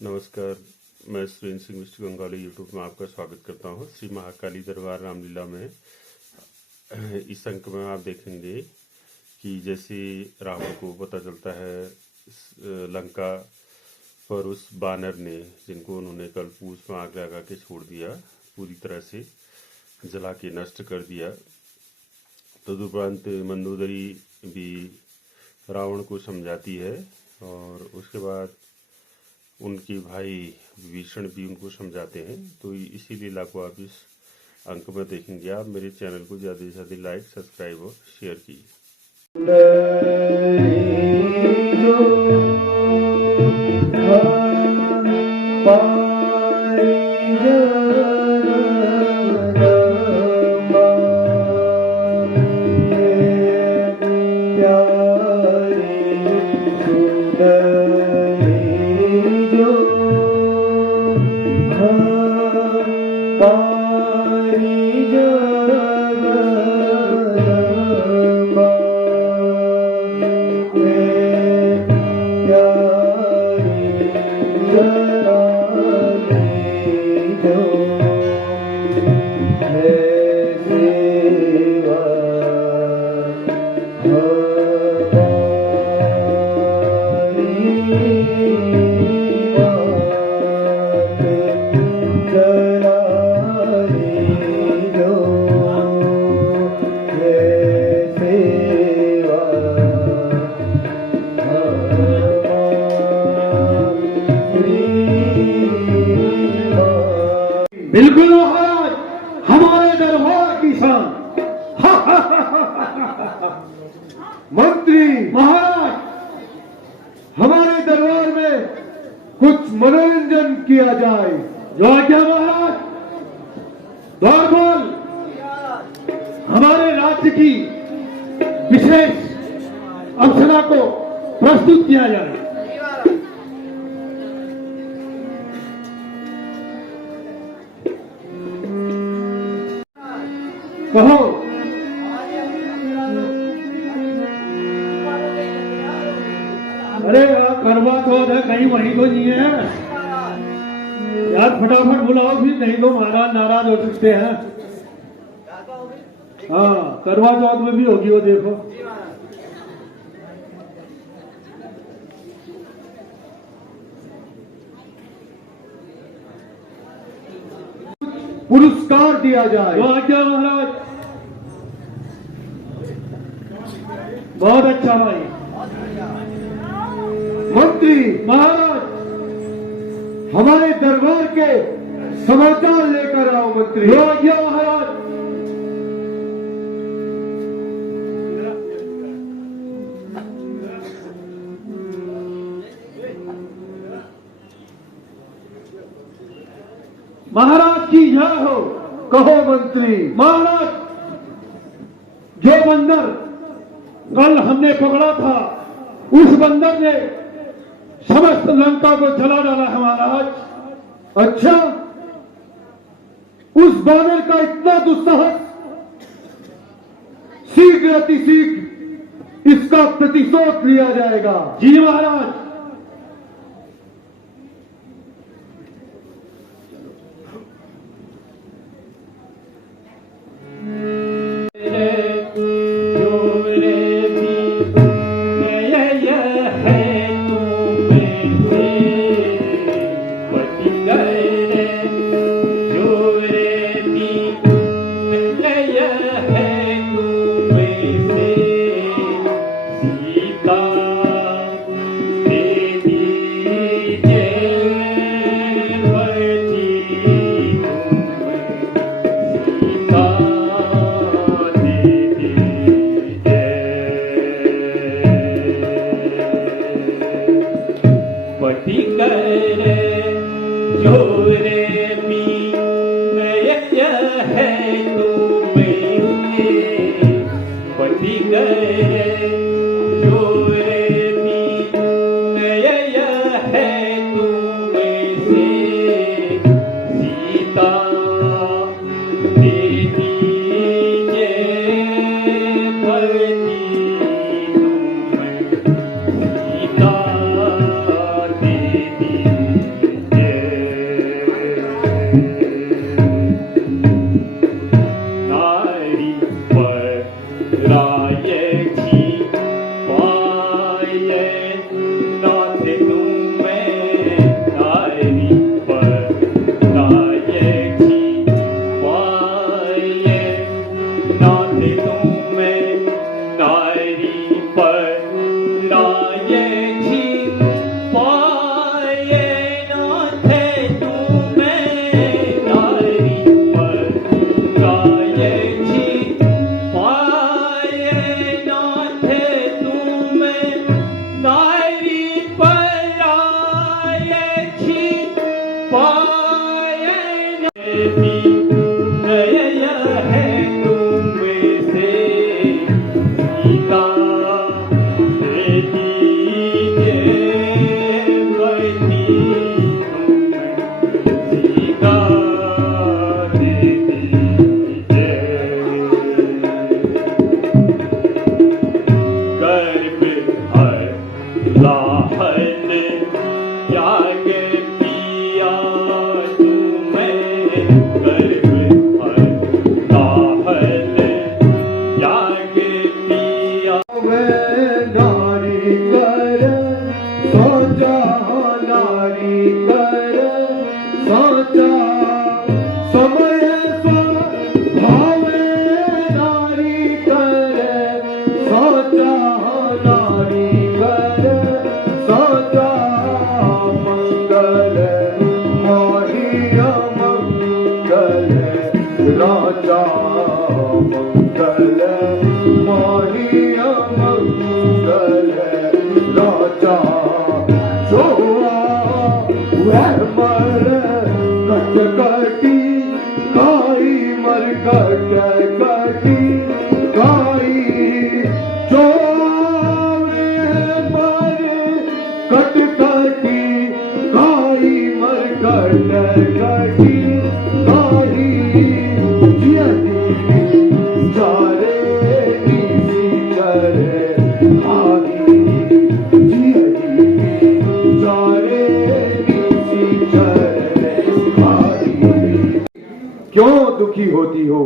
नमस्कार, मैं Surendra Singh mister Bengali YouTube में आपका स्वागत करता हूं। श्री महाकाली दरबार रामलीला में इस अंक में आप देखेंगे कि जैसे रावण को पता चलता है लंका पर उस बानर ने, जिनको उन्होंने कल पूछ में आग लगा के छोड़ दिया, पूरी तरह से जला के नष्ट कर दिया। तदुपरांत मंदोदरी भी रावण को समझाती है और उसके बाद उनके भाई विभीषण भी उनको समझाते हैं। तो इसी लीला को आप इस अंक में देखेंगे। आप मेरे चैनल को ज़्यादा से ज़्यादा लाइक, सब्सक्राइब और शेयर कीजिए। बिल्कुल महाराज, हमारे दरबार की शान। मंत्री महाराज, हमारे दरबार में कुछ मनोरंजन किया जाए। जो आज्ञा महाराज। द्वार बोल। हमारे राज्य की विशेष अप्सरा को प्रस्तुत किया जाए। कहो। अरे करवा चौथ है, कहीं वहीं तो नहीं है यार, फटाफट बुलाओ, फिर नहीं तो महाराज नाराज हो सकते हैं। हाँ, करवा चौथ में भी होगी वो, देखो। पुरस्कार दिया जाए। तो आज्ञा महाराज। बहुत अच्छा भाई। मंत्री महाराज, हमारे दरबार के समाचार लेकर आओ। मंत्री। तो आज्ञा महाराज। महाराज की जय हो। कहो मंत्री। महाराज, जो बंदर कल हमने पकड़ा था, उस बंदर ने समस्त लंका को जला डाला है महाराज। अच्छा, उस बानर का इतना दुस्साहस, शीघ्र अतिशीघ्र इसका प्रतिशोध लिया जाएगा। जी महाराज। राजा मंगल माहिया मंगल राजा सोआ वह मर कटकटी काई मर कटकटी काई जो मर कटकटी काई मर कटकटी क्यों दुखी होती हो?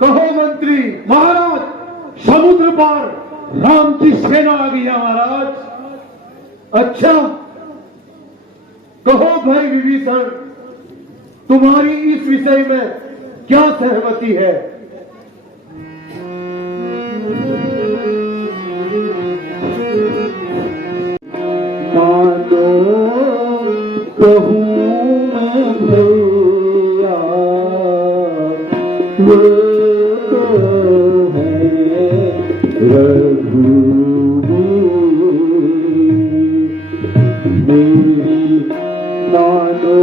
कहो मंत्री महाराज, समुद्र पार राम की सेना आ गई है महाराज। अच्छा कहो भाई विभीषण, तुम्हारी इस विषय में क्या सहमति है? मानो कहूँ मैं भैया वो तो है रघुवीर, मेरी मानो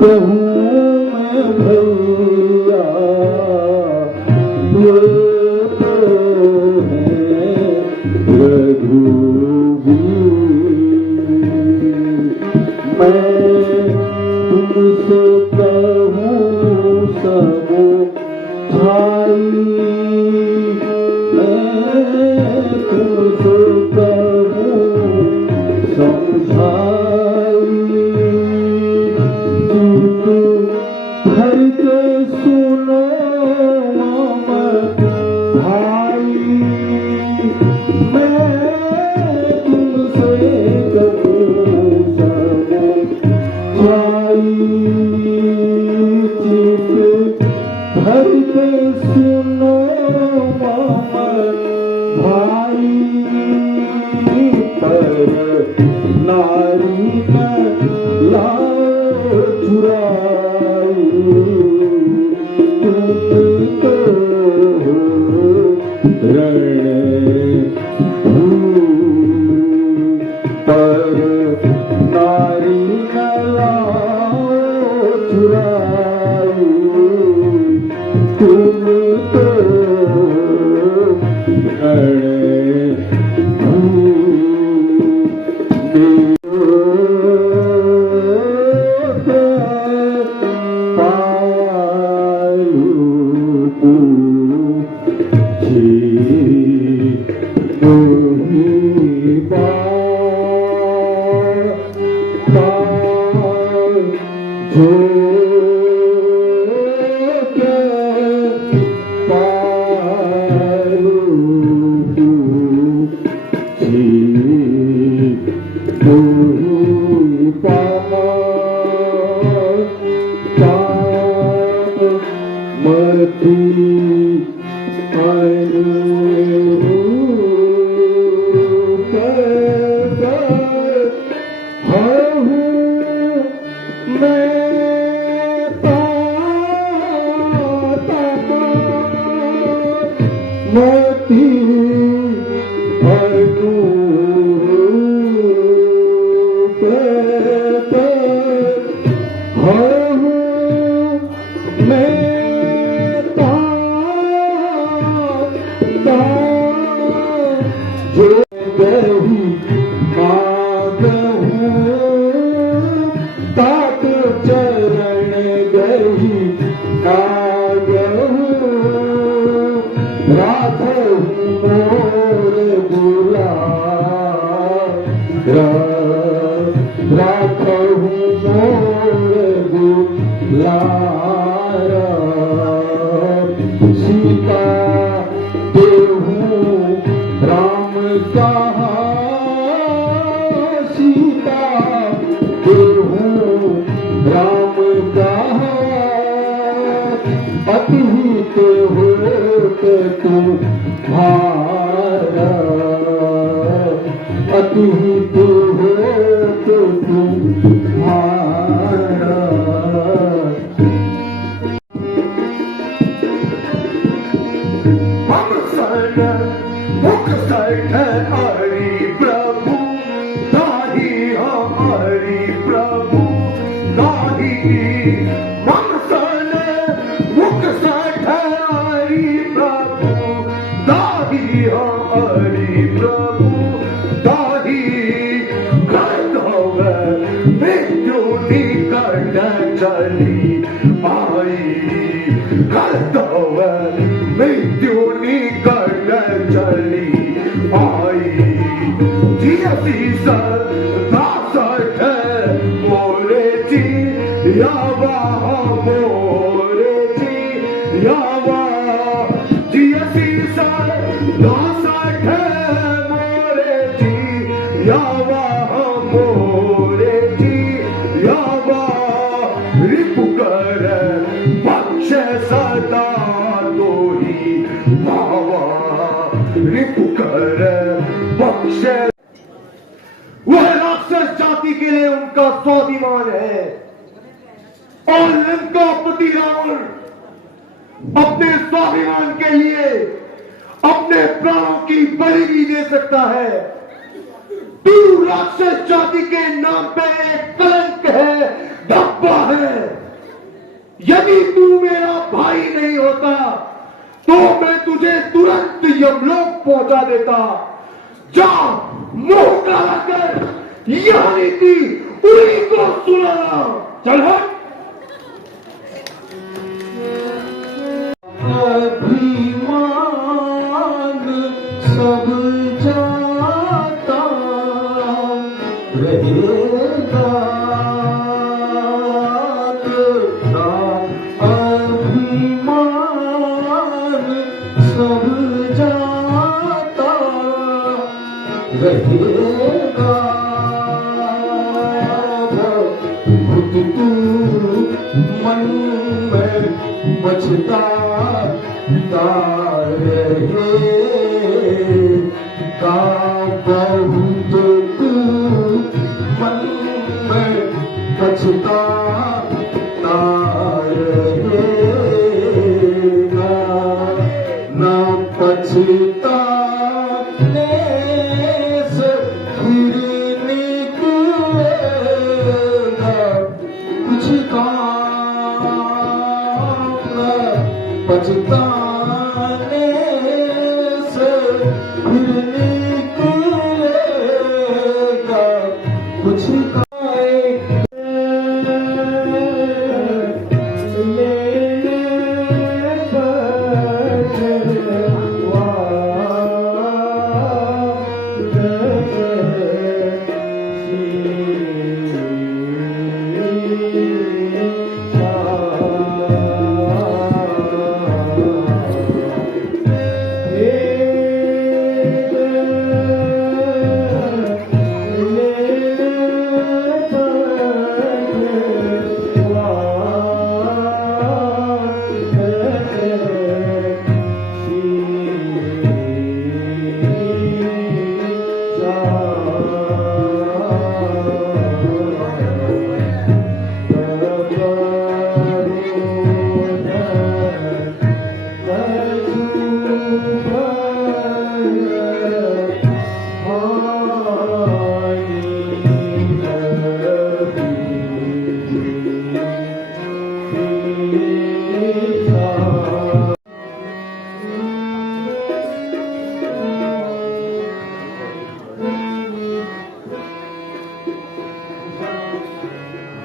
कहूँ मैं भैया वो तो है रघुवीर। मैं तुमसे कहूँ सब भाई, मैं तुमसे कहूँ समझाई, तुम घर के सुनो भाई, मैं तुमसे कहूँ सब भाई, घर के सुनो भाई, पर नारी में लाओ चुराई, तुम तो रण पर नारी में लाओ चुराई, तुम तो कागहु राखहु मोर दुलार राखहु मोर दुलार सीता देहु राम कहाँ सीता देहु राम कहाँ अतिहित होत तुम्हारा अतिहित होत तुम्हारा हम सन मुख सठ हरि प्रभु दाही हरि प्रभु दाही हम सन मुख सठ हरि प्रभु दाही हरि प्रभु दाही गंधव मृत्यु निकट चली आई गंधव मृत्यु निकट चली आई जियसी सदा सठ मोरे जी यावा मोरे जी यावा जियसी सदा सठ मोरे जी यावा मोरे जी यावा रिपु कर बख्श सदा तोही भावा रिपु कर बख्श वह राक्षस जाति के लिए उनका स्वाभिमान है और लंका पति रावण अपने स्वाभिमान के लिए अपने प्राणों की बलि भी दे सकता है। तू राक्षस जाति के नाम पे एक कलंक है, धब्बा है। यदि तू मेरा भाई नहीं होता तो मैं तुझे तुरंत यमलोक पहुंचा देता। जा मुंह काला कर यह नीति उन्हीं को सुनाना। चल हट। अभिमान सब जाता रहेगा अभिमान सब जाता रहेगा खुद तू मन में पछताता रहेगा बहुत तू मन में पछताता रहेगा न पछताने से फिर निकलेगा कुछ काम पछताने से फिर निकलेगा कुछ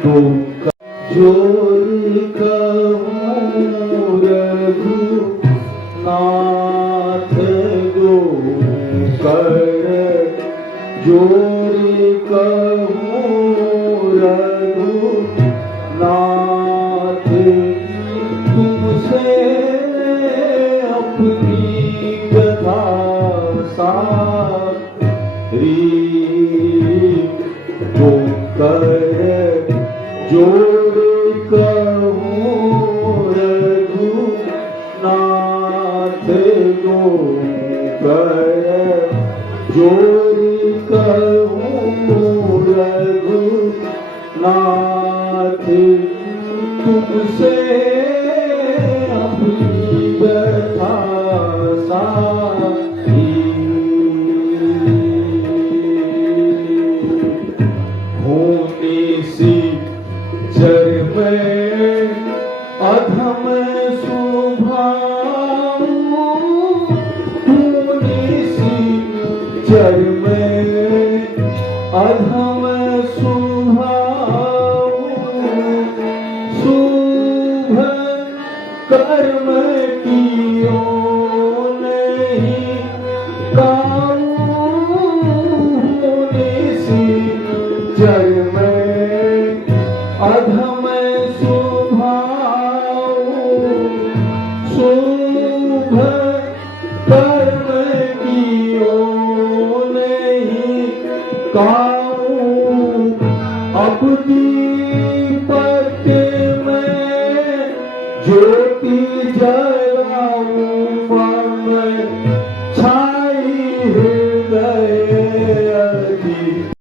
तो जोर कहूँ कर्म कियो नहीं काऊं निसी जग में अधम स्वभाव शुभ कर्म कियो नहीं काऊं अब दीपक में ज्योति जलाऊं मैं